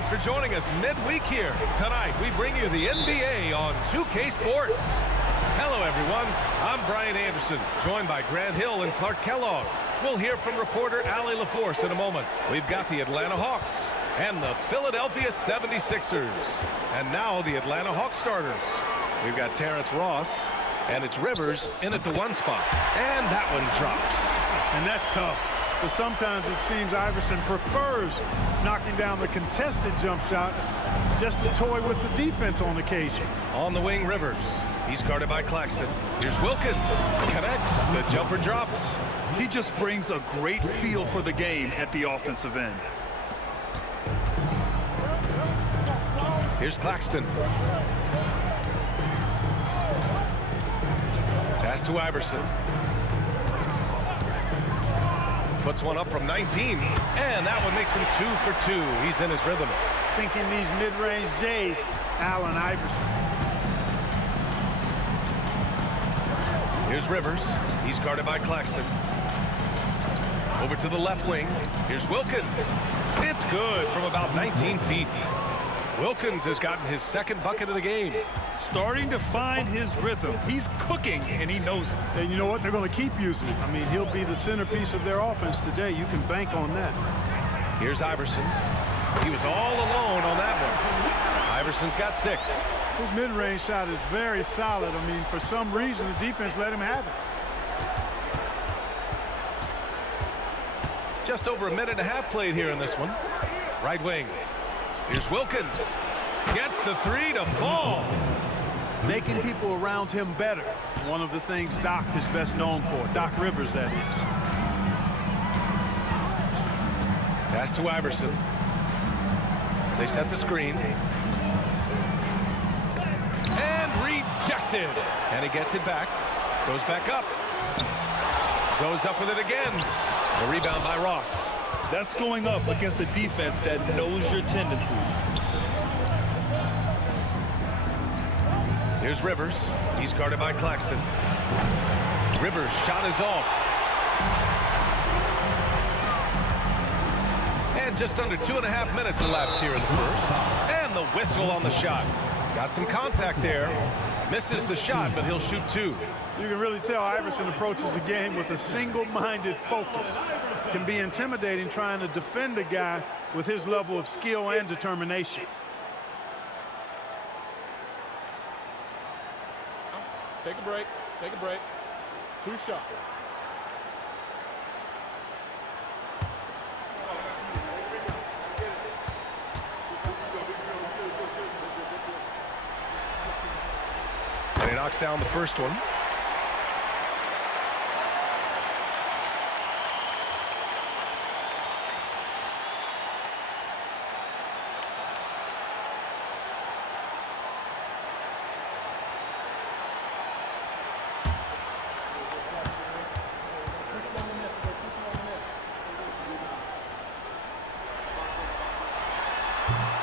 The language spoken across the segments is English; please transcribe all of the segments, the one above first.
Thanks for joining us midweek here. Tonight, we bring you the NBA on 2K Sports. Hello, everyone. I'm Brian Anderson, joined by Grant Hill and Clark Kellogg. We'll hear from reporter Allie LaForce in a moment. We've got the Atlanta Hawks and the Philadelphia 76ers. And now the Atlanta Hawks starters. We've got Terrence Ross, and it's Rivers in at the 1 spot. And that one drops. And that's tough. But sometimes it seems Iverson prefers knocking down the contested jump shots just to toy with the defense on occasion. On the wing, Rivers. He's guarded by Claxton. Here's Wilkins. Connects. The jumper drops. He just brings a great feel for the game at the offensive end. Here's Claxton. Pass to Iverson. Puts one up from 19. And that one makes him 2 for 2. He's in his rhythm. Sinking these mid-range J's, Allen Iverson. Here's Rivers. He's guarded by Claxton. Over to the left wing. Here's Wilkins. It's good from about 19 feet. Wilkins has gotten his second bucket of the game. Starting to find his rhythm. He's cooking, and he knows it. And you know what? They're going to keep using it. I mean, he'll be the centerpiece of their offense today. You can bank on that. Here's Iverson. He was all alone on that one. Iverson's got 6. His mid-range shot is very solid. I mean, for some reason, the defense let him have it. Just over a minute and a half played here in this one. Right wing. Here's Wilkins. Gets the 3 to fall. Making people around him better. One of the things Doc is best known for. Doc Rivers, that is. Pass to Iverson. They set the screen. And rejected. And he gets it back. Goes back up. Goes up with it again. The rebound by Ross. That's going up against a defense that knows your tendencies. Here's Rivers. He's guarded by Claxton. Rivers' shot is off. And just under 2.5 minutes elapsed here in the first. And the whistle on the shot. Got some contact there. Misses the shot, but he'll shoot 2. You can really tell Iverson approaches the game with a single-minded focus. Can be intimidating trying to defend a guy with his level of skill and determination. Take a break. Take a break. 2 shots. And he knocks down the first one.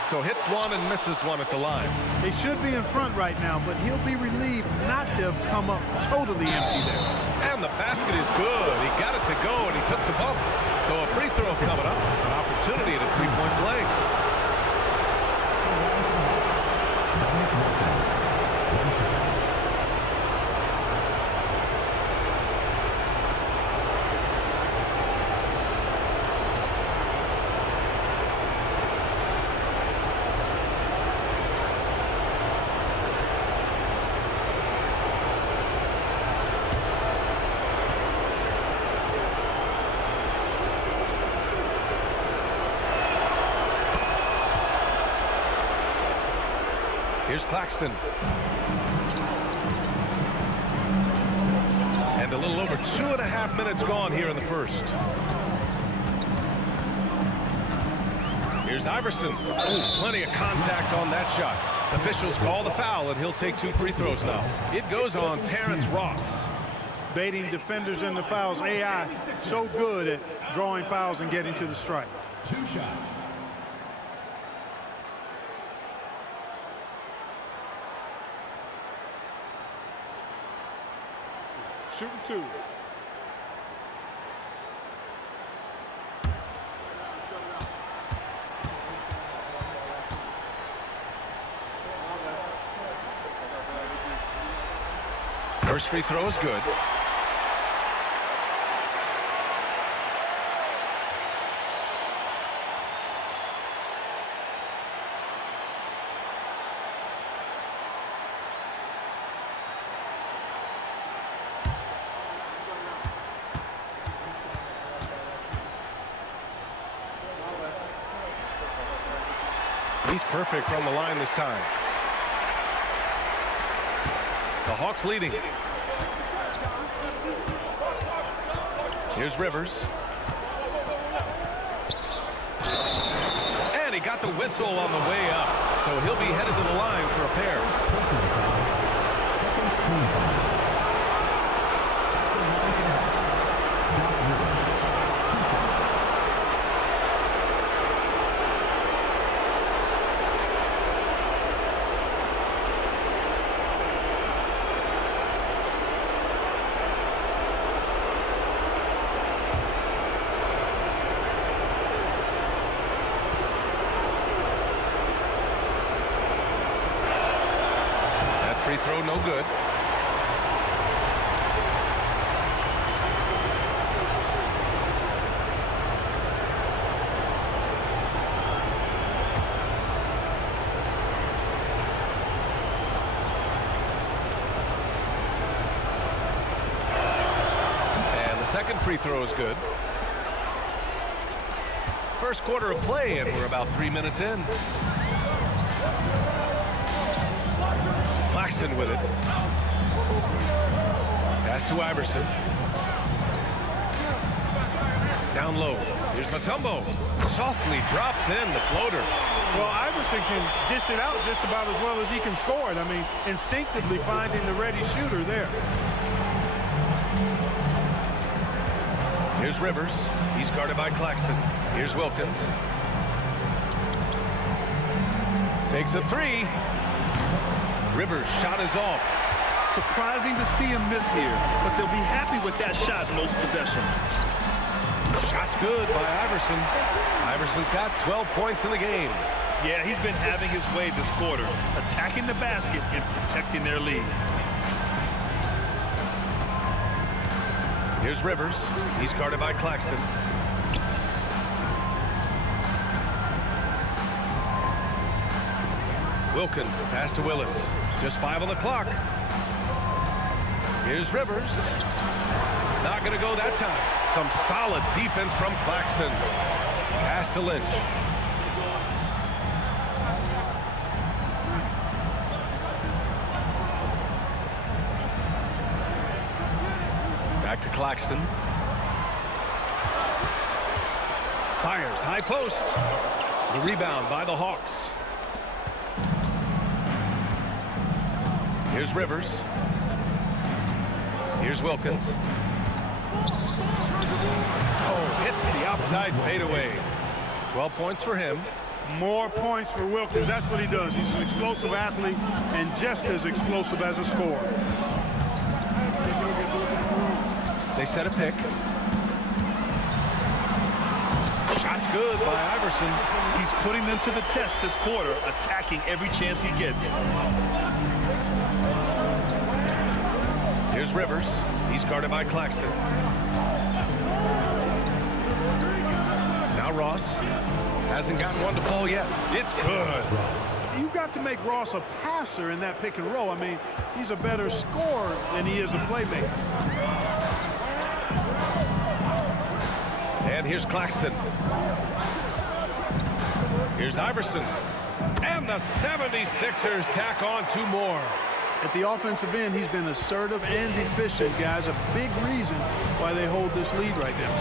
So hits one and misses one at the line. They should be in front right now, but he'll be relieved not to have come up totally empty there. And the basket is good. He got it to go, and he took the bump. So a free throw coming up. An opportunity at a 3-point play. Here's Claxton. And a little over 2.5 minutes gone here in the first. Here's Iverson. Ooh, plenty of contact on that shot. Officials call the foul, and he'll take 2 free throws now. It goes on Terrence Ross. Baiting defenders into fouls. AI so good at drawing fouls and getting to the strike. 2 shots. Shooting 2. First free throw is good. He's perfect from the line this time. The Hawks leading. Here's Rivers. And he got the whistle on the way up. So he'll be headed to the line for a pair. Free throw, no good. And the second free throw is good. First quarter of play, and we're about 3 minutes in. Claxton with it. Pass to Iverson. Down low. Here's Mutombo. Softly drops in the floater. Well, Iverson can dish it out just about as well as he can score it. I mean, instinctively finding the ready shooter there. Here's Rivers. He's guarded by Claxton. Here's Wilkins. Takes a three. Rivers' shot is off. Surprising to see him miss here, but they'll be happy with that shot most possessions. Shot's good by Iverson. Iverson's got 12 points in the game. Yeah, he's been having his way this quarter, attacking the basket and protecting their lead. Here's Rivers. He's guarded by Claxton. Wilkins, pass to Willis. Just 5 on the clock. Here's Rivers. Not going to go that time. Some solid defense from Claxton. Pass to Lynch. Back to Claxton. Fires, high post. The rebound by the Hawks. Here's Rivers. Here's Wilkins. Oh, hits the outside fadeaway. 12 points for him. More points for Wilkins. That's what he does. He's an explosive athlete and just as explosive as a scorer. They set a pick. Shot's good by Iverson. He's putting them to the test this quarter, attacking every chance he gets. Here's Rivers. He's guarded by Claxton. Now Ross. Hasn't gotten one to fall yet. It's good. You've got to make Ross a passer in that pick and roll. I mean, he's a better scorer than he is a playmaker. And here's Claxton. Here's Iverson. And the 76ers tack on 2 more. At the offensive end, he's been assertive and efficient, guys. A big reason why they hold this lead right now.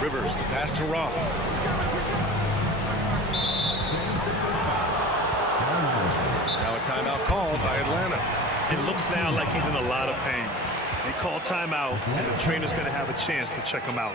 Rivers, the pass to Ross. Now a timeout called by Atlanta. It looks now like he's in a lot of pain. They call timeout, and the trainer's going to have a chance to check him out.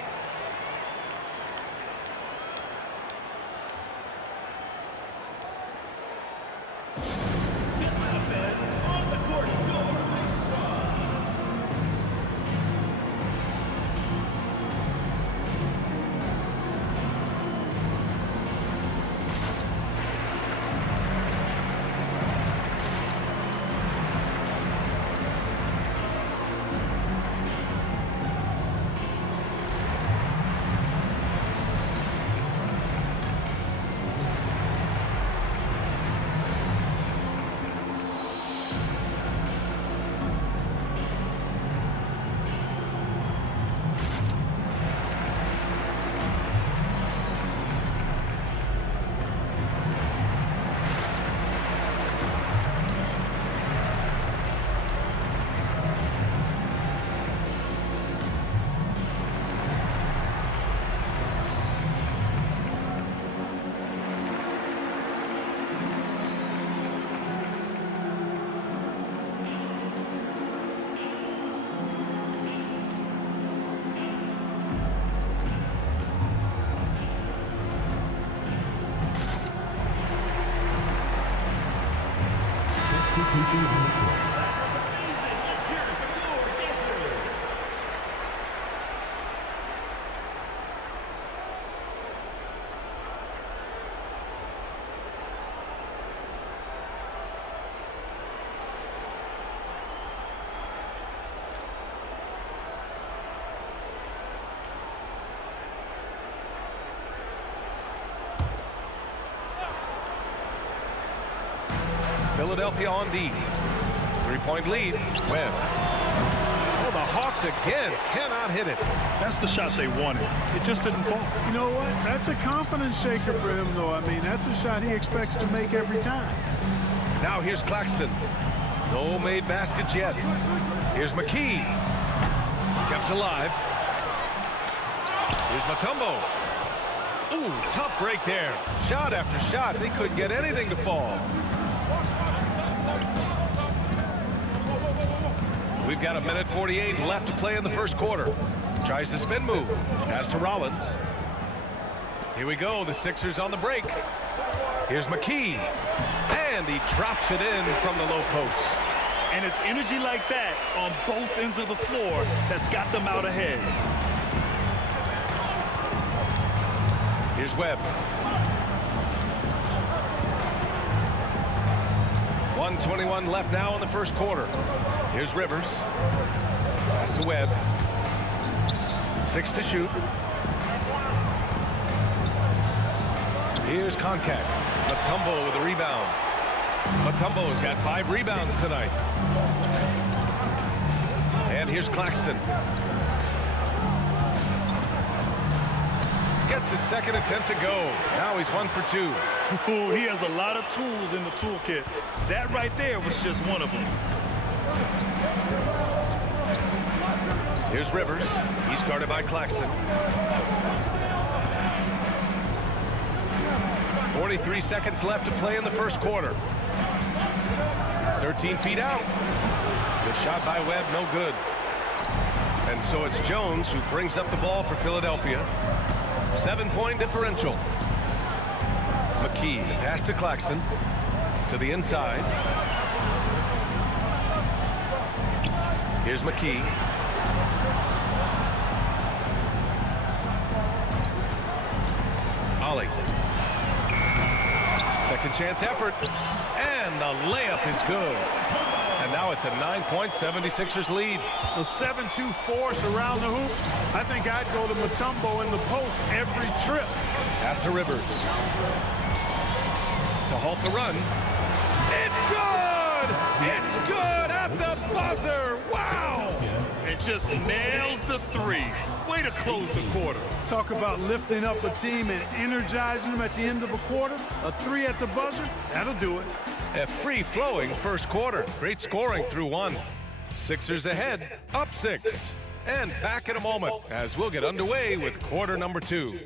Philadelphia on D. 3-point lead. Webb. Oh, the Hawks again cannot hit it. That's the shot they wanted. It just didn't fall. You know what? That's a confidence shaker for him, though. I mean, that's a shot he expects to make every time. Now here's Claxton. No made baskets yet. Here's McKee. Kept alive. Here's Mutombo. Ooh, tough break there. Shot after shot. They couldn't get anything to fall. We've got 1:48 left to play in the first quarter. Tries the spin move. Pass to Rollins. Here we go. The Sixers on the break. Here's McKee. And he drops it in from the low post. And it's energy like that on both ends of the floor that's got them out ahead. Here's Webb. 1:21 left now in the first quarter. Here's Rivers. Pass to Webb. 6 to shoot. Here's Koncak. Mutombo with a rebound. Mutombo's got 5 rebounds tonight. And here's Claxton. Gets his second attempt to go. Now he's 1 for 2. Ooh, he has a lot of tools in the toolkit. That right there was just one of them. Here's Rivers. He's guarded by Claxton. 43 seconds left to play in the first quarter. 13 feet out. Good shot by Webb, no good. And so it's Jones who brings up the ball for Philadelphia. 7-point differential. McKee, the pass to Claxton. To the inside. Here's McKee. Ollie. Second chance effort. And the layup is good. And now it's a 9-point 76ers lead. A 7-2 force around the hoop. I think I'd go to Mutombo in the post every trip. Pass to Rivers. To halt the run. It's good! It's good at the buzzer! Wow! It just nails the three. Way to close the quarter. Talk about lifting up a team and energizing them at the end of a quarter. A 3 at the buzzer, that'll do it. A free-flowing first quarter. Great scoring through 1. Sixers ahead, up 6. And back in a moment as we'll get underway with quarter number 2.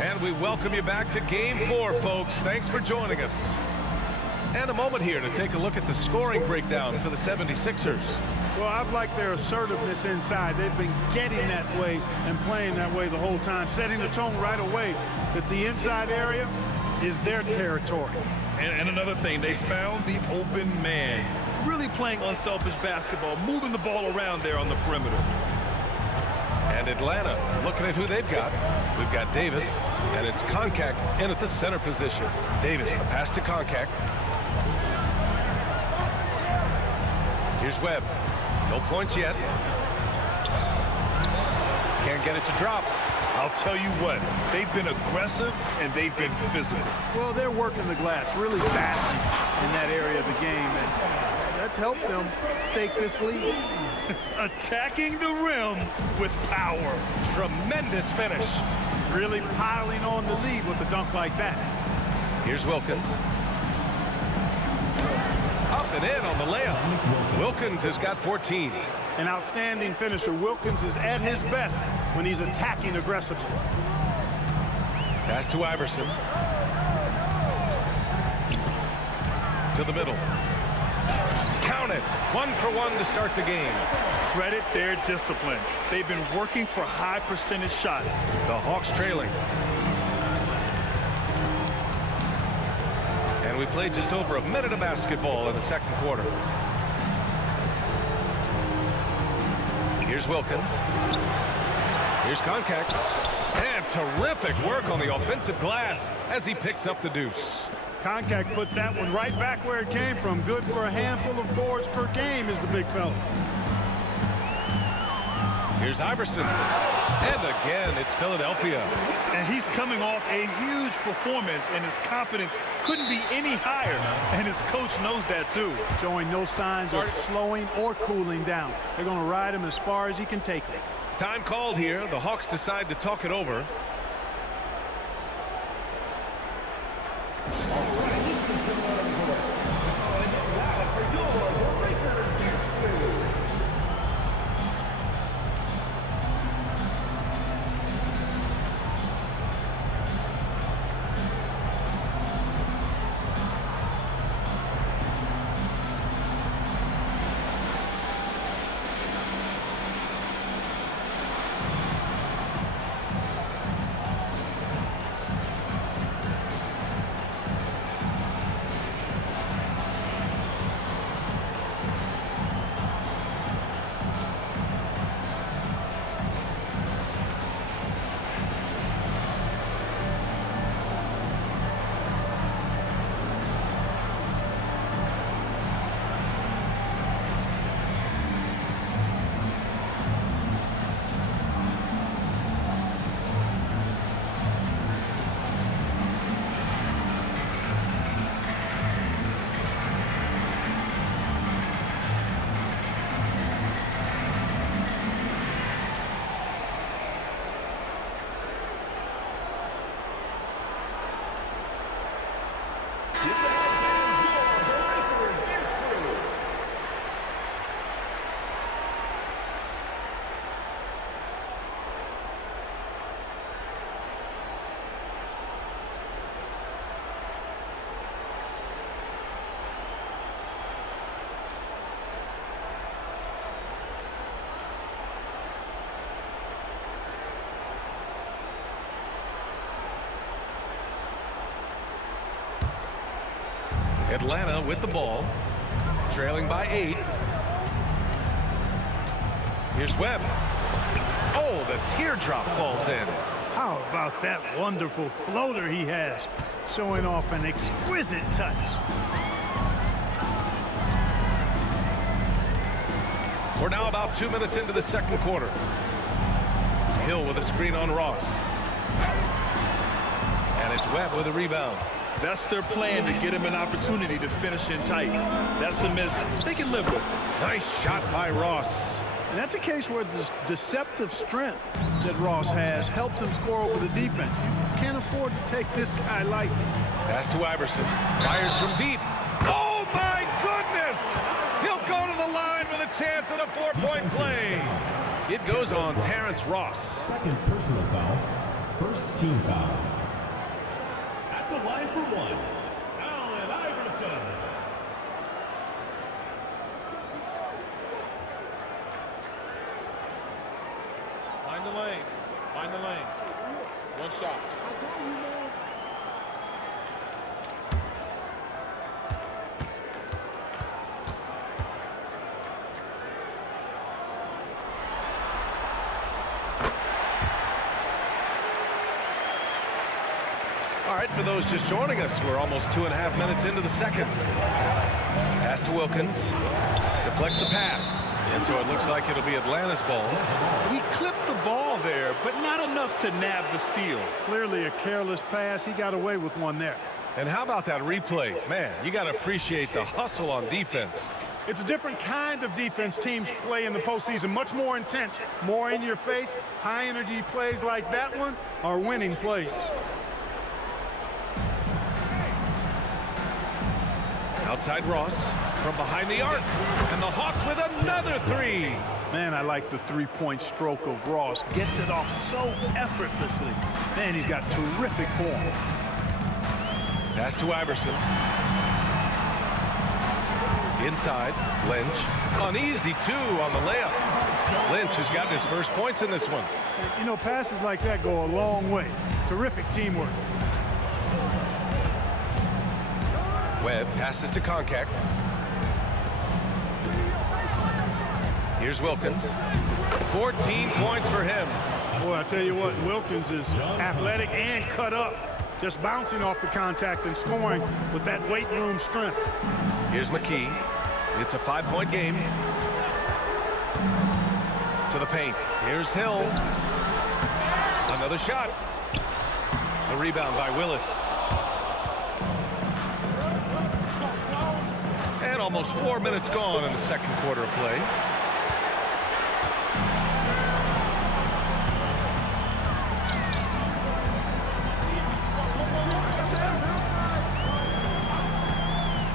And we welcome you back to Game 4, folks. Thanks for joining us. And a moment here to take a look at the scoring breakdown for the 76ers. Well, I've liked their assertiveness inside. They've been getting that way and playing that way the whole time, setting the tone right away that the inside area is their territory. And another thing, they found the open man. Really playing unselfish basketball, moving the ball around there on the perimeter. And Atlanta, looking at who they've got. We've got Davis, and it's Koncak in at the center position. Davis, the pass to Koncak. Here's Webb. No points yet. Can't get it to drop. I'll tell you what, they've been aggressive and they've been physical. Well, they're working the glass really fast in that area of the game, and that's helped them stake this lead. Attacking the rim with power. Tremendous finish. Really piling on the lead with a dunk like that. Here's Wilkins. Up and in on the layup. Wilkins has got 14. An outstanding finisher. Wilkins is at his best when he's attacking aggressively. Pass to Iverson. To the middle. Count it. 1 for 1 to start the game. Credit their discipline. They've been working for high percentage shots. The Hawks trailing. And we played just over a minute of basketball in the second quarter. Here's Wilkins. Here's Koncak. And terrific work on the offensive glass as he picks up the deuce. Koncak put that one right back where it came from. Good for a handful of boards per game is the big fella. Here's Iverson. And again, it's Philadelphia. And he's coming off a huge performance, and his confidence couldn't be any higher. And his coach knows that, too. Showing no signs of slowing or cooling down. They're going to ride him as far as he can take it. Time called here. The Hawks decide to talk it over. Atlanta with the ball, trailing by 8. Here's Webb. Oh, the teardrop falls in. How about that wonderful floater he has, showing off an exquisite touch. We're now about 2 minutes into the second quarter. Hill with a screen on Ross. And it's Webb with a rebound. That's their plan, to get him an opportunity to finish in tight. That's a miss they can live with. Nice shot by Ross. And that's a case where the deceptive strength that Ross has helps him score over the defense. You can't afford to take this guy lightly. Pass to Iverson. Fires from deep. Oh, my goodness! He'll go to the line with a chance at a 4-point play. It goes on Terrence Ross. Second personal foul. First team foul. At the line for one, Allen Iverson. Mind the lanes. Mind the lanes. One shot. All right, for those just joining us, we're almost 2.5 minutes into the second. Pass to Wilkins. Deflects the pass. And so it looks like it'll be Atlanta's ball. He clipped the ball there, but not enough to nab the steal. Clearly a careless pass. He got away with one there. And how about that replay? Man, you got to appreciate the hustle on defense. It's a different kind of defense teams play in the postseason. Much more intense, more in your face. High energy plays like that one are winning plays. Outside Ross from behind the arc. And the Hawks with another three. Man, I like the three-point stroke of Ross. Gets it off so effortlessly. Man, he's got terrific form. Pass to Iverson. Inside, Lynch. An easy 2 on the layup. Lynch has gotten his first points in this one. You know, passes like that go a long way. Terrific teamwork. Webb passes to Koncak. Here's Wilkins. 14 points for him. Boy, I tell you what, Wilkins is athletic and cut up. Just bouncing off the contact and scoring with that weight room strength. Here's McKee. It's a 5-point game. To the paint. Here's Hill. Another shot. The rebound by Willis. And almost 4 minutes gone in the second quarter of play.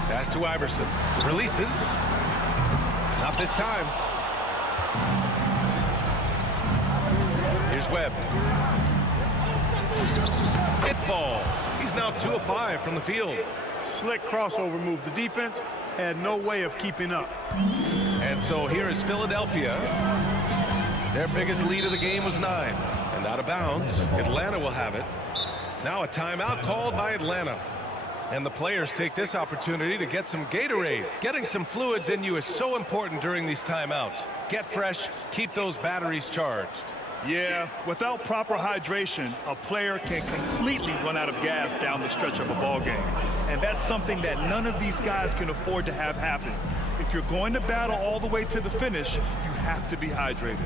Pass to Iverson. Releases. Not this time. Here's Webb. It falls. He's now 2 of 5 from the field. Slick crossover move. The defense had no way of keeping up. And so here is Philadelphia. Their biggest lead of the game was 9. And out of bounds, Atlanta will have it. Now a timeout called by Atlanta. And the players take this opportunity to get some Gatorade. Getting some fluids in you is so important during these timeouts. Get fresh, keep those batteries charged. Yeah, without proper hydration, a player can completely run out of gas down the stretch of a ball game. And that's something that none of these guys can afford to have happen. If you're going to battle all the way to the finish, you have to be hydrated.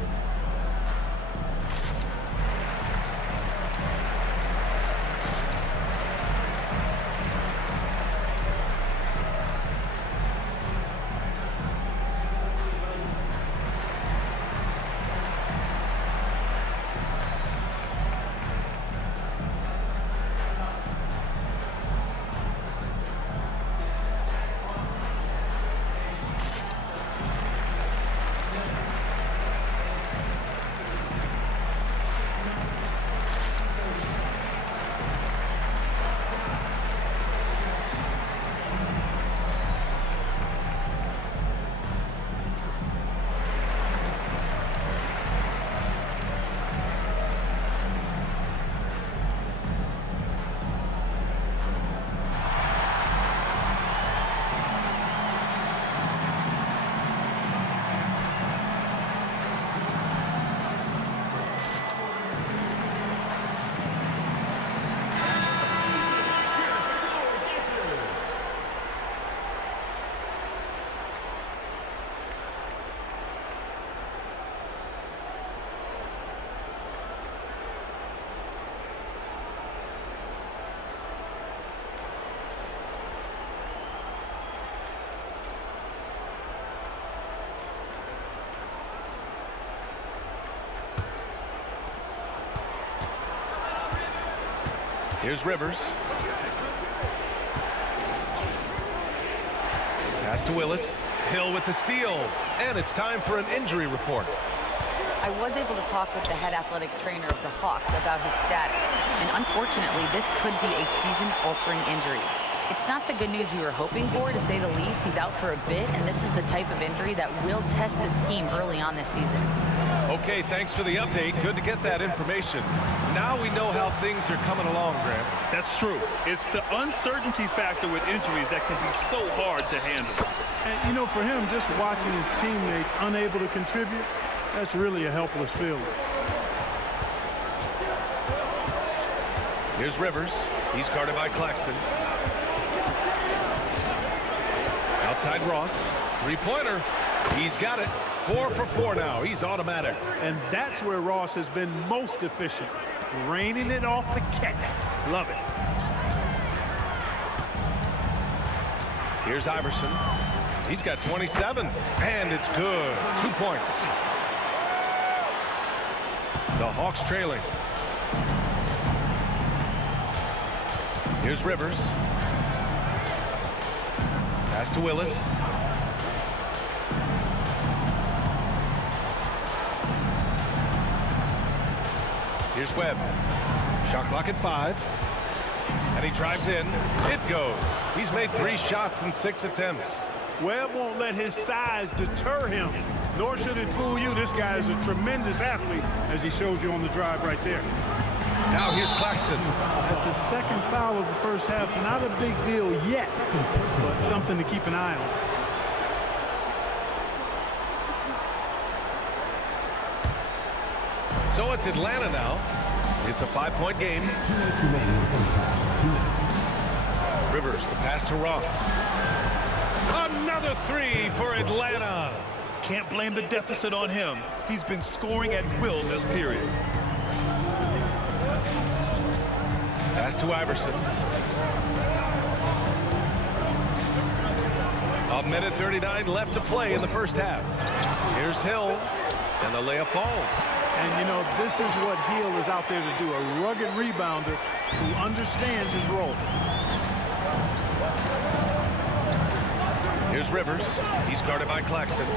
Here's Rivers. Pass to Willis. Hill with the steal. And it's time for an injury report. I was able to talk with the head athletic trainer of the Hawks about his status. And unfortunately, this could be a season-altering injury. It's not the good news we were hoping for, to say the least. He's out for a bit, and this is the type of injury that will test this team early on this season. Okay, thanks for the update. Good to get that information. Now we know how things are coming along, Grant. That's true. It's the uncertainty factor with injuries that can be so hard to handle. And, you know, for him, just watching his teammates unable to contribute, that's really a helpless feeling. Here's Rivers. He's guarded by Claxton. Outside Ross. Three-pointer. He's got it. 4 for 4 now. He's automatic. And that's where Ross has been most efficient. Raining it off the catch. Love it. Here's Iverson. He's got 27. And it's good. 2 points. The Hawks trailing. Here's Rivers. Pass to Willis. Here's Webb. Shot clock at 5. And he drives in. It goes. He's made 3 shots in 6 attempts. Webb won't let his size deter him, nor should it fool you. This guy is a tremendous athlete, as he showed you on the drive right there. Now here's Claxton. That's his second foul of the first half. Not a big deal yet, but something to keep an eye on. So it's Atlanta now. It's a 5-point game. Rivers, the pass to Ross. Another three for Atlanta. Can't blame the deficit on him. He's been scoring at will this period. Pass to Iverson. A minute 39 left to play in the first half. Here's Hill, and the layup falls. And, you know, this is what Hill is out there to do, a rugged rebounder who understands his role. Here's Rivers. He's guarded by Claxton.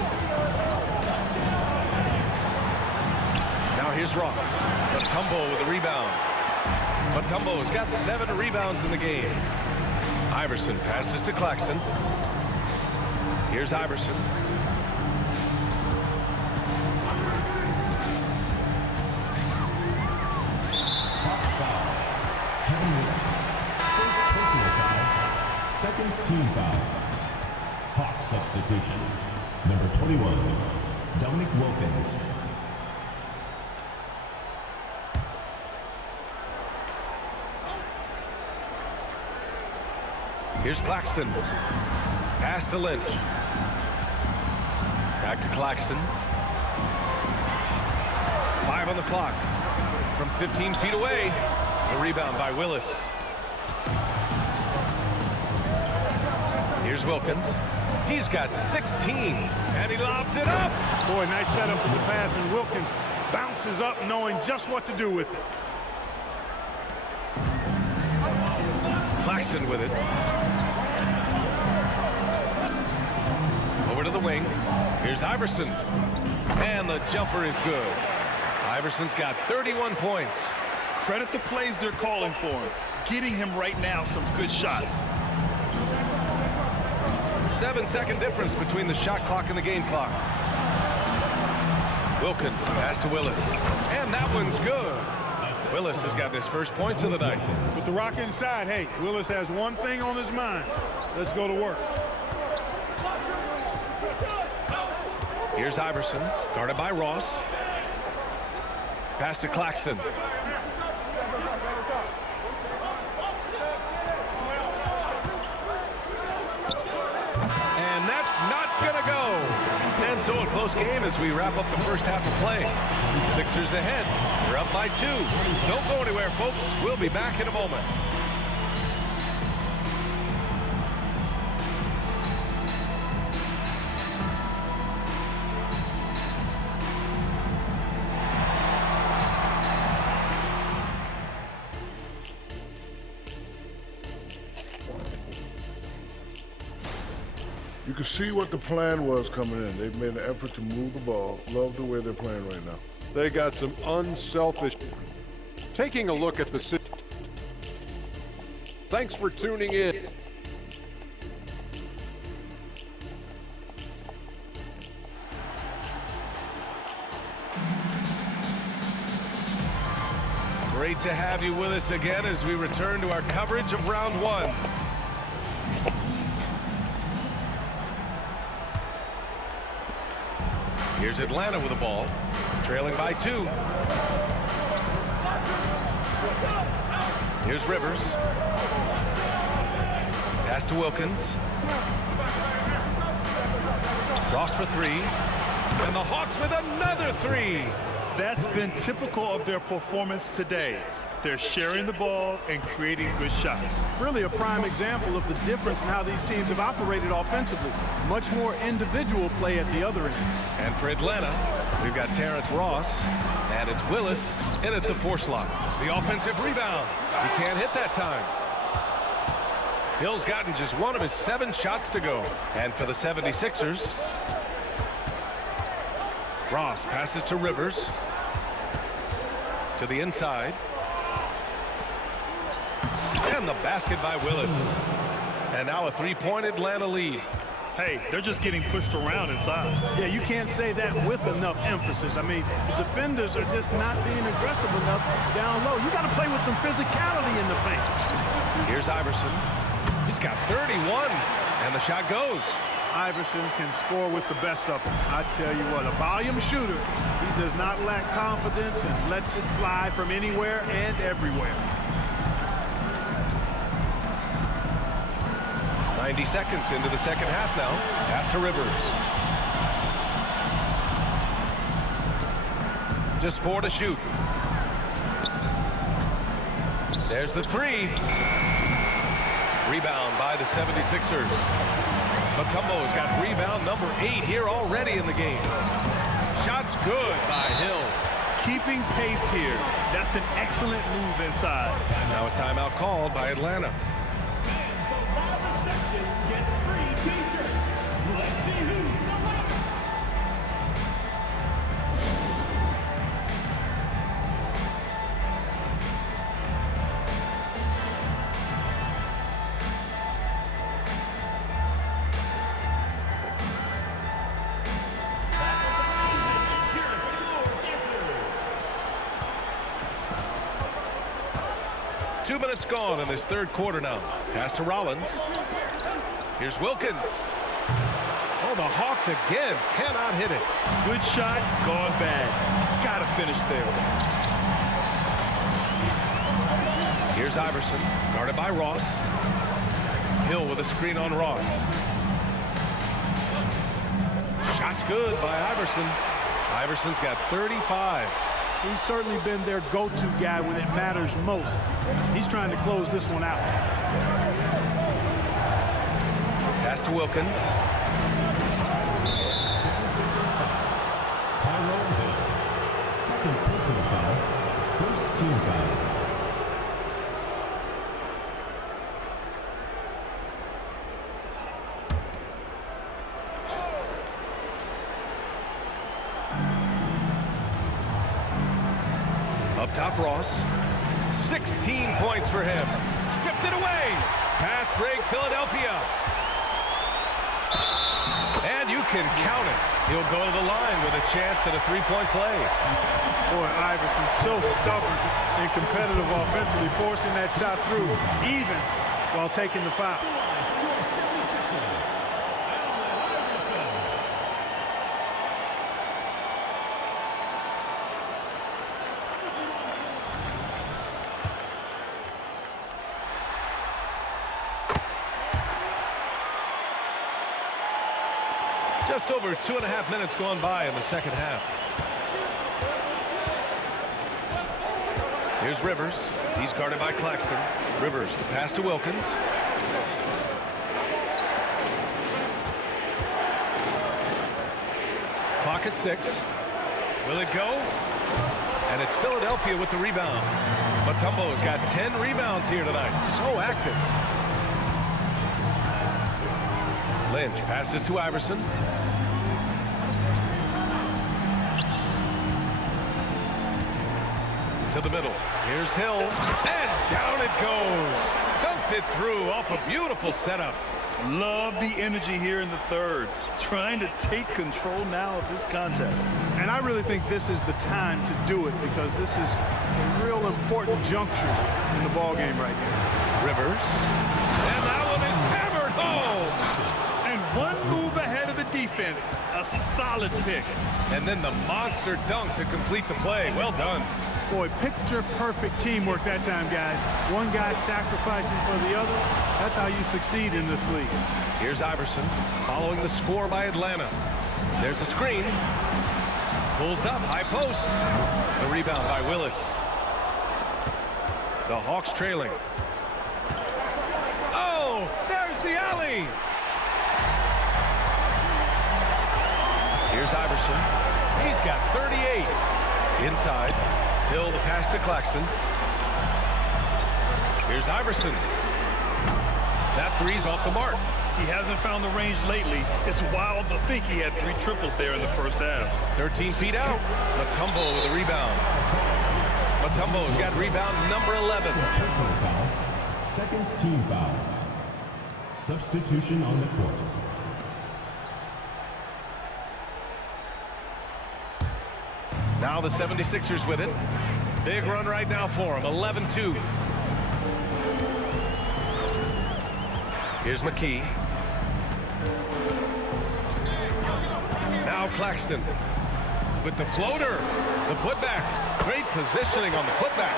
Now here's Ross. Mutombo with the rebound. Mutombo's got 7 rebounds in the game. Iverson passes to Claxton. Here's Iverson. Hawks foul. Kevin Willis. First personal foul. Second team foul. Hawks substitution. Number 21, Dominic Wilkins. Here's Claxton. Pass to Lynch. Back to Claxton. 5 on the clock. From 15 feet away. The rebound by Willis. Here's Wilkins. He's got 16. And he lobs it up. Boy, nice setup with the pass, and Wilkins bounces up knowing just what to do with it. Claxton with it. Over to the wing. Here's Iverson. And the jumper is good. Iverson's got 31 points. Credit the plays they're calling for him. Getting him right now some good shots. 7-second difference between the shot clock and the game clock. Wilkins pass to Willis. And that one's good. Willis has got his first points of the night. With the rock inside, hey, Willis has one thing on his mind. Let's go to work. Here's Iverson, guarded by Ross. Pass to Claxton. And that's not gonna go. And so a close game as we wrap up the first half of play. Sixers ahead. They're up by 2. Don't go anywhere, folks. We'll be back in a moment. You can see what the plan was coming in. They've made an effort to move the ball. Love the way they're playing right now. They got some unselfish. Taking a look at the. Thanks for tuning in. Great to have you with us again as we return to our coverage of round 1. Here's Atlanta with the ball, trailing by 2. Here's Rivers. Pass to Wilkins. Ross for 3. And the Hawks with another 3. That's been typical of their performance today. They're sharing the ball and creating good shots. Really a prime example of the difference in how these teams have operated offensively. Much more individual play at the other end. And for Atlanta, we've got Terrence Ross, and it's Willis in at the 4 slot. The offensive rebound. He can't hit that time. Hill's gotten just 1 of his 7 shots to go. And for the 76ers, Ross passes to Rivers. To the inside. And the basket by Willis. And now a 3-point Atlanta lead. Hey, they're just getting pushed around inside. Yeah, you can't say that with enough emphasis. I mean, the defenders are just not being aggressive enough down low. You got to play with some physicality in the paint. Here's Iverson. He's got 31, and the shot goes. Iverson can score with the best of them. I tell you what, a volume shooter. He does not lack confidence and lets it fly from anywhere and everywhere. 90 seconds into the second half now. Pass to Rivers. Just 4 to shoot. There's the 3. Rebound by the 76ers. Mutombo's got rebound number 8 here already in the game. Shot's good by Hill. Keeping pace here. That's an excellent move inside. Now a timeout called by Atlanta. Gets free t-shirts. Let's see who's the loudest. Two minutes gone in this third quarter now. Pass to Rollins. Here's Wilkins. Oh, the Hawks again cannot hit it. Good shot, gone bad. Gotta finish there. Here's Iverson, guarded by Ross. Hill with a screen on Ross. Shot's good by Iverson. Iverson's got 35. He's certainly been their go-to guy when it matters most. He's trying to close this one out. Pass to Wilkins. Tyrone Hill. Second personal foul. First team foul. Up top, Ross. 16 points for him. Stripped it away. Pass break, Philadelphia. And you can count it. He'll go to the line with a chance at a three-point play. Boy, Iverson's so stubborn and competitive offensively, forcing that shot through even while taking the foul. Just over 2.5 minutes gone by in the second half. Here's Rivers. He's guarded by Claxton. Rivers, the pass to Wilkins. Clock at 6. Will it go? And it's Philadelphia with the rebound. Mutombo's got 10 rebounds here tonight. So active. Lynch passes to Iverson. To the middle. Here's Hill. And down it goes. Dunked it through off a beautiful setup. Love the energy here in the third. Trying to take control now of this contest. And I really think this is the time to do it because this is a real important juncture in the ball game right here. Rivers. And that one is hammered home. And one move ahead of the defense. A solid pick. And then the monster dunk to complete the play. Well done. Boy, picture-perfect teamwork that time, guys. One guy sacrificing for the other. That's how you succeed in this league. Here's Iverson following the score by Atlanta. There's a screen. Pulls up, high post. The rebound by Willis. The Hawks trailing. Oh, there's the alley. Here's Iverson. He's got 38. Inside. Hill, the pass to Claxton. Here's Iverson. That three's off the mark. He hasn't found the range lately. It's wild to think he had 3 triples there in the first half. 13 feet out. Mutombo with a rebound. Mutombo's got rebound number 11. Personal foul. Second team foul. Substitution on the court. the 76ers with it. Big run right now for them, 11-2. Here's McKee. Now Claxton with the floater, the putback. Great positioning on the putback.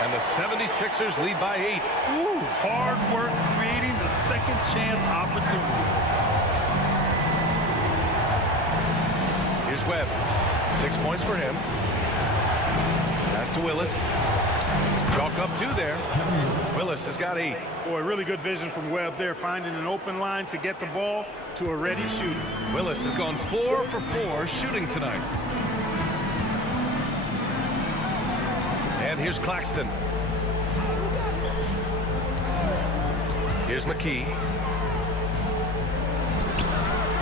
And the 76ers lead by 8. Ooh, hard work creating the second chance opportunity. Here's Webb. 6 points for him. Pass to Willis. Chalk up 2 there. Willis has got 8. Boy, really good vision from Webb there, finding an open line to get the ball to a ready shooter. Willis has gone 4 for 4 shooting tonight. And here's Claxton. Here's McKee.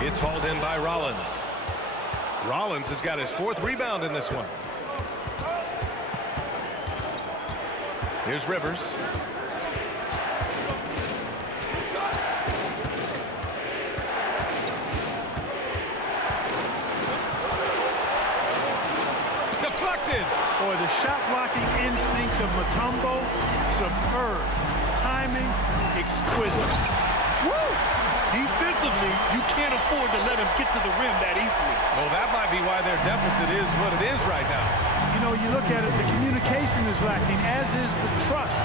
It's hauled in by Rollins. Rollins has got his 4th rebound in this one. Here's Rivers. Deflected. Boy, the shot blocking instincts of Mutombo, superb. Timing, exquisite. Woo! Defensively, you can't afford to let him get to the rim that easily. Well, that might be why their deficit is what it is right now. You know, you look at it, the communication is lacking, as is the trust.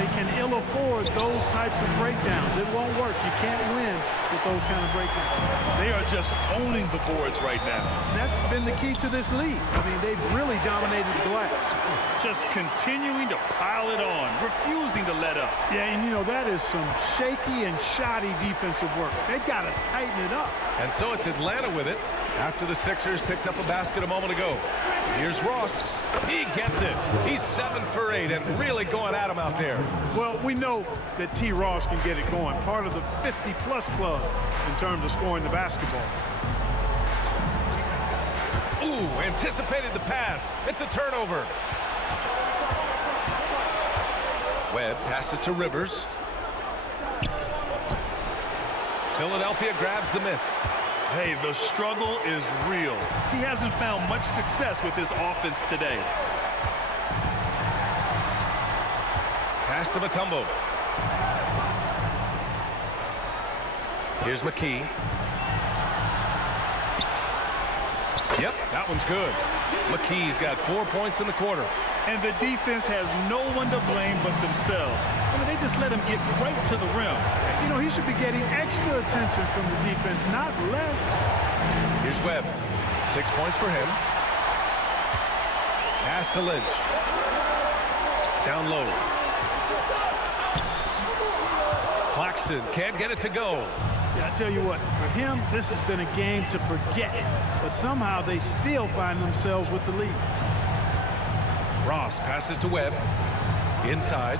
They can ill afford those types of breakdowns. It won't work. You can't win with those kind of breakdowns. They are just owning the boards right now. That's been the key to this league. I mean, they've really dominated the glass. Just continuing to pile it on, refusing to let up. Yeah, and you know, that is some shaky and shoddy defensive work. They've got to tighten it up. And so it's Atlanta with it after the Sixers picked up a basket a moment ago. Here's Ross. He gets it. He's 7 for 8 and really going at him out there. Well, we know that T. Ross can get it going. Part of the 50-plus club in terms of scoring the basketball. Ooh, anticipated the pass. It's a turnover. Webb passes to Rivers. Philadelphia grabs the miss. Hey, the struggle is real. He hasn't found much success with his offense today. Pass to Mutombo. Here's McKee. Yep, that one's good. McKee's got 4 points in the quarter. And the defense has no one to blame but themselves. I mean, they just let him get right to the rim. You know, he should be getting extra attention from the defense, not less. Here's Webb. 6 points for him. Pass to Lynch. Down low. Claxton can't get it to go. Yeah, I tell you what, for him, this has been a game to forget. But somehow they still find themselves with the lead. Ross passes to Webb. Inside.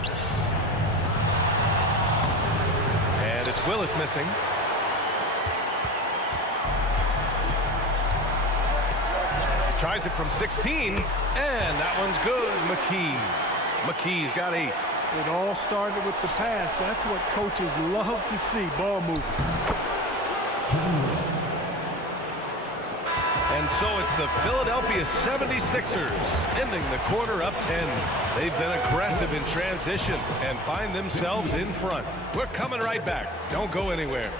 And it's Willis missing. Tries it from 16, and that one's good. McKee. McKee's got 8. It all started with the pass. That's what coaches love to see, ball movement. And so it's the Philadelphia 76ers ending the quarter up 10. They've been aggressive in transition and find themselves in front. We're coming right back. Don't go anywhere.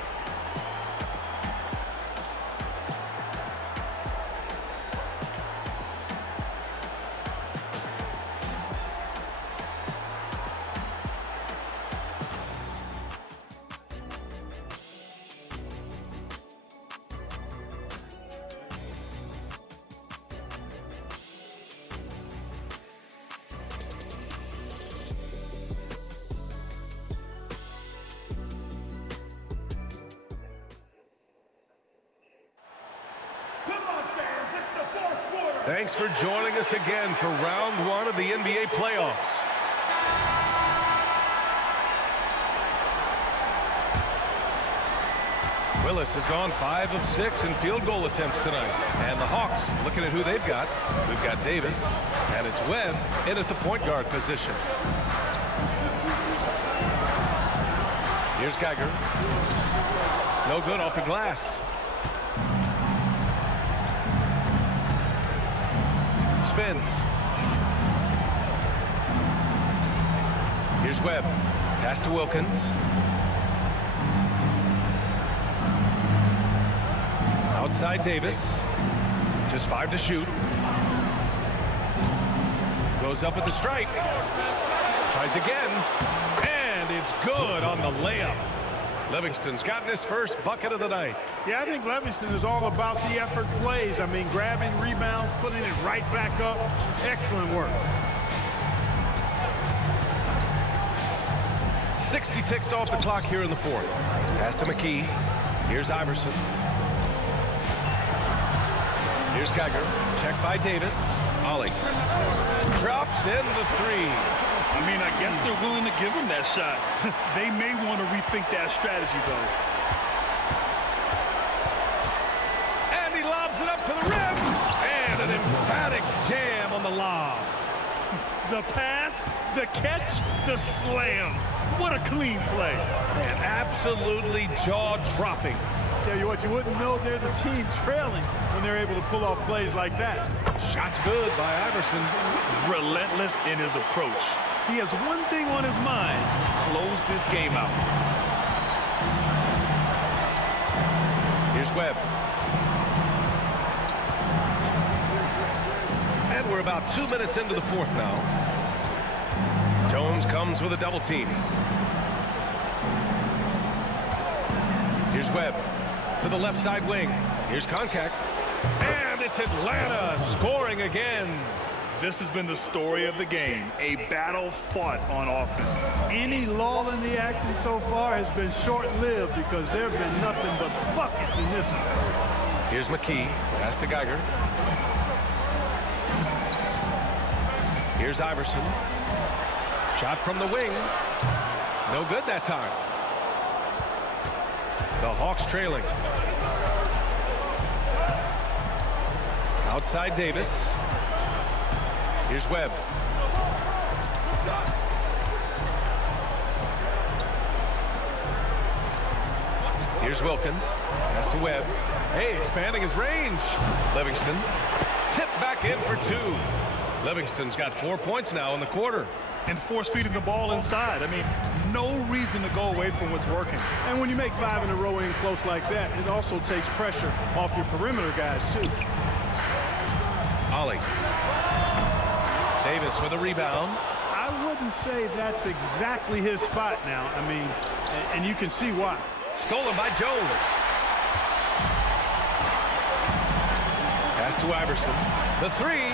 Thanks for joining us again for round 1 of the NBA playoffs. Willis has gone 5 of 6 in field goal attempts tonight. And the Hawks, looking at who they've got. We've got Davis, and it's Webb in at the point guard position. Here's Geiger. No good off the glass. spins. Here's Webb. Pass to Wilkins. Outside Davis. Just 5 to shoot. Goes up at the stripe. Tries again. And it's good on the layup. Livingston's gotten his first bucket of the night. Yeah, I think Livingston is all about the effort plays. I mean, grabbing rebounds, putting it right back up. Excellent work. 60 ticks off the clock here in the fourth. Pass to McKee. Here's Iverson. Here's Geiger. Check by Davis. Ollie. Drops in the 3. I mean, I guess they're willing to give him that shot. They may want to rethink that strategy, though. And he lobs it up to the rim. And an emphatic jam on the lob. The pass, the catch, the slam. What a clean play. And absolutely jaw-dropping. Tell you what, you wouldn't know they're the team trailing when they're able to pull off plays like that. Shot's good by Iverson. Relentless in his approach. He has one thing on his mind: close this game out. Here's Webb. And we're about 2 minutes into the fourth now. Jones comes with a double team. Here's Webb to the left side wing. Here's Koncak. And it's Atlanta scoring again. This has been the story of the game, a battle fought on offense. Any lull in the action so far has been short-lived because there have been nothing but buckets in this one. Here's McKee. Pass to Geiger. Here's Iverson. Shot from the wing. No good that time. The Hawks trailing. Outside Davis. Here's Webb. Here's Wilkins. Pass to Webb. Hey, expanding his range. Livingston. Tipped back in for 2. Livingston's got 4 points now in the quarter. And force-feeding the ball inside. I mean, no reason to go away from what's working. And when you make 5 in a row in close like that, it also takes pressure off your perimeter guys, too. Ollie. Davis with a rebound. I wouldn't say that's exactly his spot now. I mean, and you can see why. Stolen by Jones. Pass to Iverson. The 3.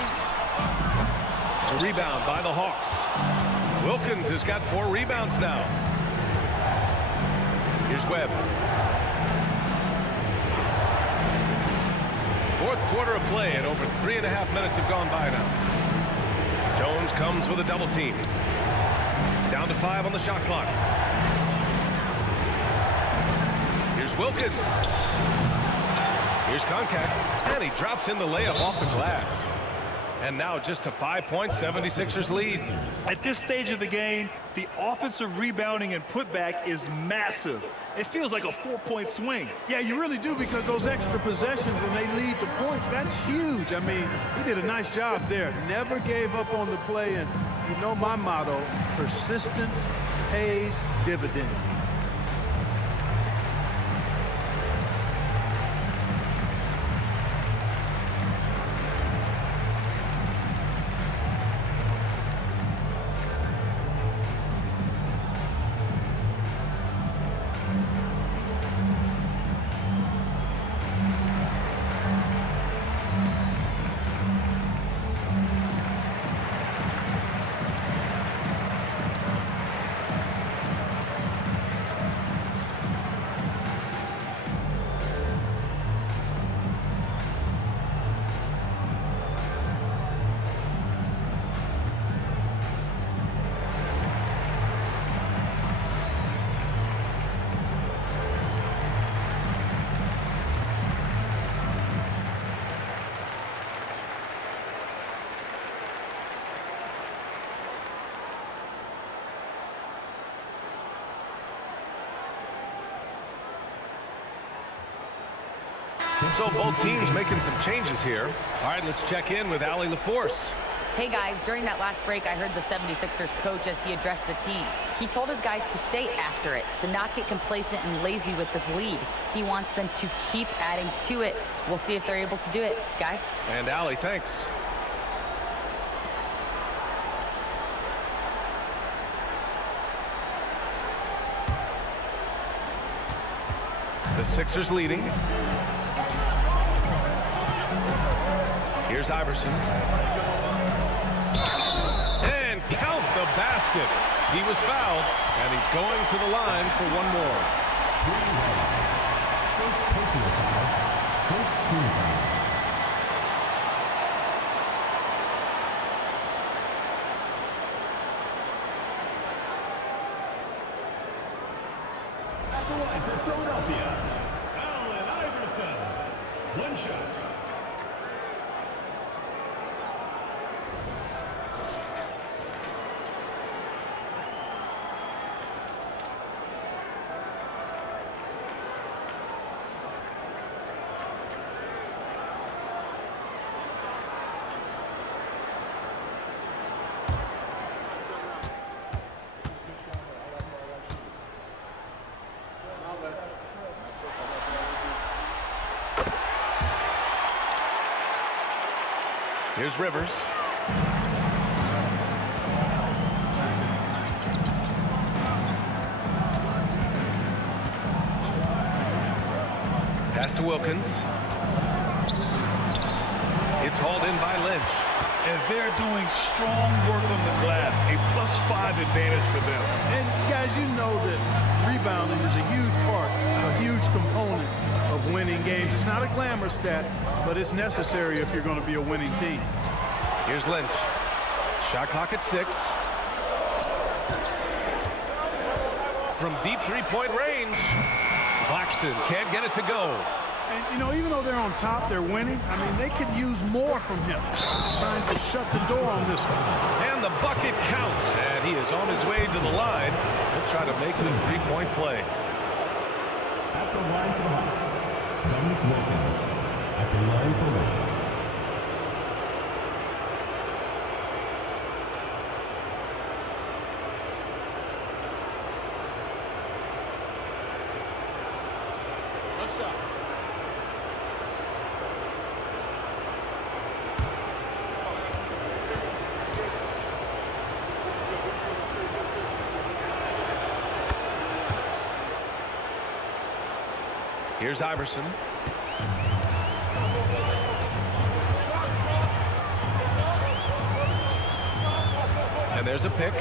The rebound by the Hawks. Wilkins has got 4 rebounds now. Here's Webb. Fourth quarter of play, and over 3.5 minutes have gone by now. Jones comes with a double team. Down to 5 on the shot clock. Here's Wilkins. Here's Koncak. And he drops in the layup off the glass. And now just a 5-point 76ers lead. At this stage of the game, the offensive rebounding and putback is massive. It feels like a 4-point swing. Yeah, you really do, because those extra possessions when they lead to points, that's huge. I mean, he did a nice job there. Never gave up on the play, and you know my motto, persistence pays dividends. So both teams making some changes here. All right, let's check in with Allie LaForce. Hey guys, during that last break, I heard the 76ers coach as he addressed the team. He told his guys to stay after it, to not get complacent and lazy with this lead. He wants them to keep adding to it. We'll see if they're able to do it, guys. And Allie, thanks. The Sixers leading. Here's Iverson. And count the basket. He was fouled, and he's going to the line for one more. First personal foul. First team foul. At the line for Philadelphia, Allen Iverson. One shot. Here's Rivers. Pass to Wilkins. It's hauled in by Lynch. And they're doing strong work on the glass, a +5 advantage for them. And guys, you know that rebounding is a huge part, a huge component of winning games. It's not a glamour stat, but it's necessary if you're going to be a winning team. Here's Lynch. Shot clock at 6. From deep three-point range, Claxton can't get it to go. And, you know, even though they're on top, they're winning. I mean, they could use more from him. Trying to shut the door on this one. And the bucket counts, and he is on his way to the line. He'll try to make it a three-point play. At the line for the Hawks, Dominic Wilkins. At the line for one. One shot. Here's Iverson. And there's a pick.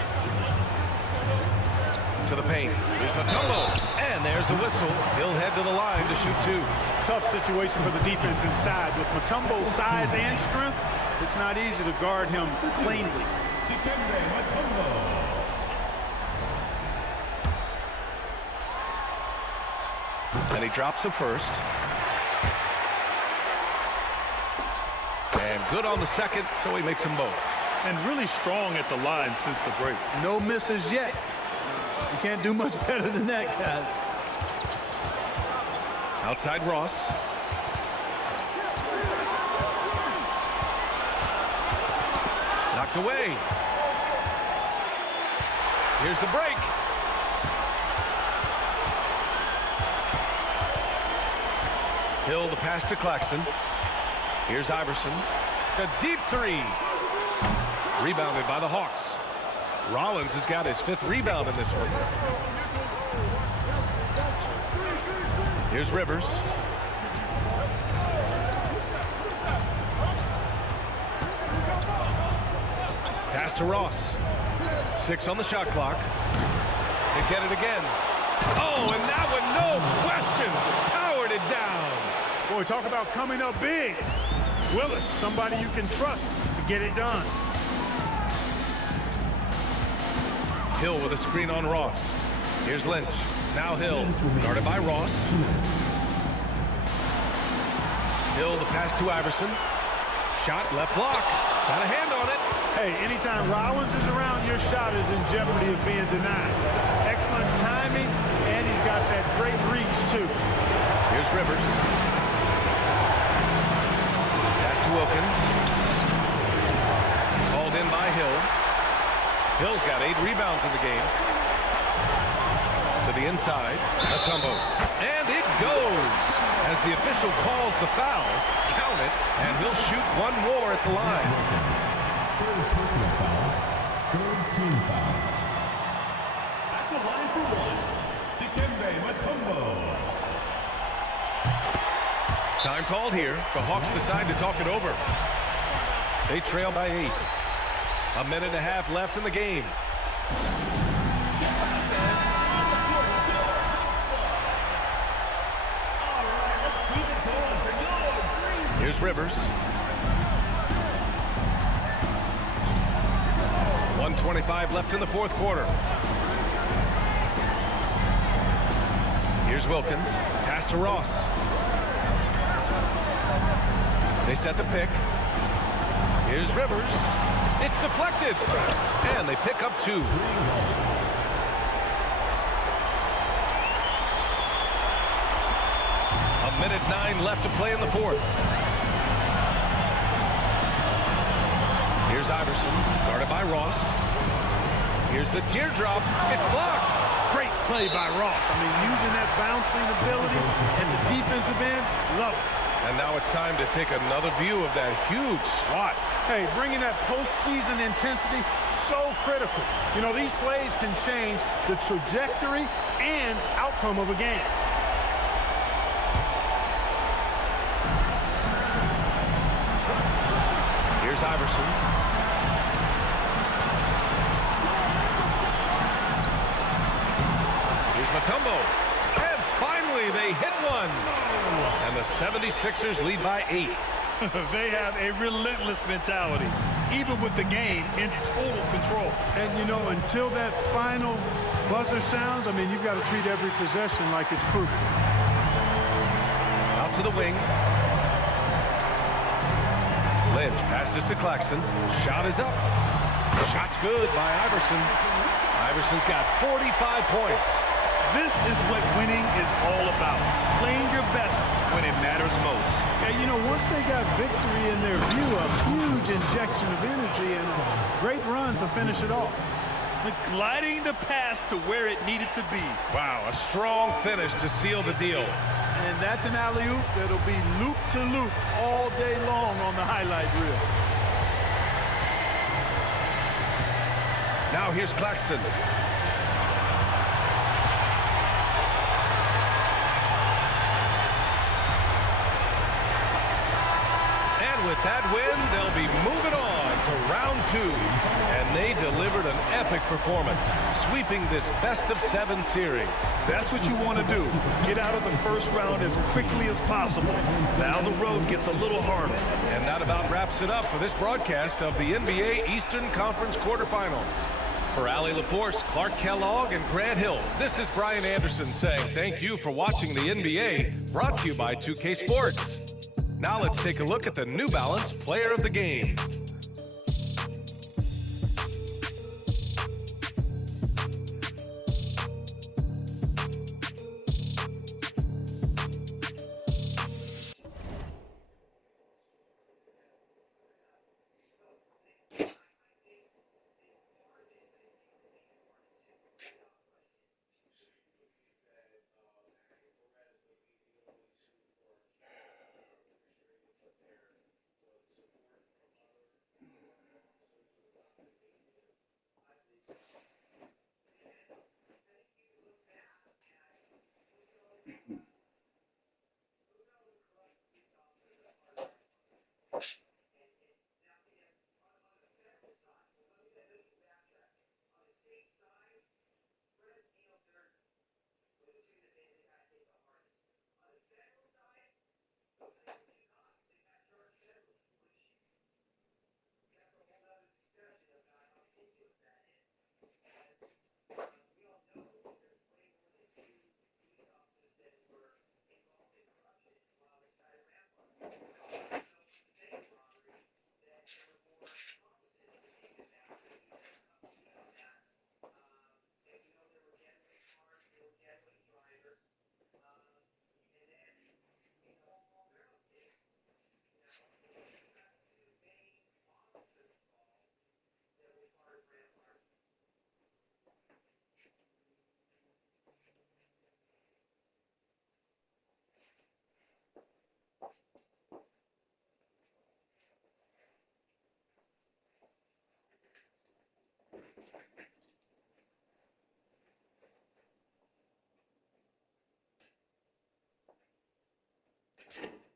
To the paint. Here's Mutombo. And there's a whistle. He'll head to the line to shoot 2. Tough situation for the defense inside. With Mutombo's size and strength, it's not easy to guard him cleanly. Dikembe Mutombo. And he drops it first. And good on the second, so he makes them both. And really strong at the line since the break. No misses yet. You can't do much better than that, guys. Outside Ross. Knocked away. Here's the break. Hill, the pass to Claxton. Here's Iverson. A deep 3. Rebounded by the Hawks. Rollins has got his 5th rebound in this one. Here's Rivers. Pass to Ross. 6 on the shot clock. They get it again. Oh, and that one, no question, powered it down. Boy, talk about coming up big. Willis, somebody you can trust to get it done. Hill with a screen on Ross. Here's Lynch. Now Hill, guarded by Ross. Hill, the pass to Iverson. Shot, left block. Got a hand on it. Hey, anytime Rollins is around, your shot is in jeopardy of being denied. Excellent timing, and he's got that great reach, too. Here's Rivers. to Wilkins. It's hauled in by Hill. Hill's got 8 rebounds in the game. To the inside, Mutombo. And it goes! As the official calls the foul, count it, and he'll shoot one more at the line. Third personal foul. Third team foul. At the line for one, Dikembe Mutombo. Time called here. The Hawks decide to talk it over. They trail by 8. A minute and a half left in the game. Here's Rivers. 1:25 left in the fourth quarter. Here's Wilkins. Pass to Ross. They set the pick. Here's Rivers. It's deflected. And they pick up 2. A minute 9 left to play in the fourth. Here's Iverson, guarded by Ross. Here's the teardrop. It's blocked. Great play by Ross. I mean, using that bouncing ability and the defensive end, love it. And now it's time to take another view of that huge swat. Hey, bringing that postseason intensity, so critical. You know, these plays can change the trajectory and outcome of a game. Here's Iverson. Here's Mutombo. And finally, they hit one. And the 76ers lead by 8. They have a relentless mentality, even with the game in total control. And, you know, until that final buzzer sounds, I mean, you've got to treat every possession like it's crucial. Out to the wing. Lynch passes to Claxton. Shot is up. Shot's good by Iverson. Iverson's got 45 points. This is what winning is all about. Playing your best when it matters most. And, you know, once they got victory in their view, a huge injection of energy and a great run to finish it off. Gliding the pass to where it needed to be. Wow, a strong finish to seal the deal. And that's an alley-oop that'll be loop to loop all day long on the highlight reel. Now here's Claxton. And with that win, they'll be moving on to round 2. And they delivered an epic performance, sweeping this best-of-7 series. That's what you want to do. Get out of the first round as quickly as possible. Now the road gets a little harder. And that about wraps it up for this broadcast of the NBA Eastern Conference quarterfinals. For Allie LaForce, Clark Kellogg, and Grant Hill, this is Brian Anderson saying thank you for watching the NBA, brought to you by 2K Sports. Now let's take a look at the New Balance Player of the Game. That's it.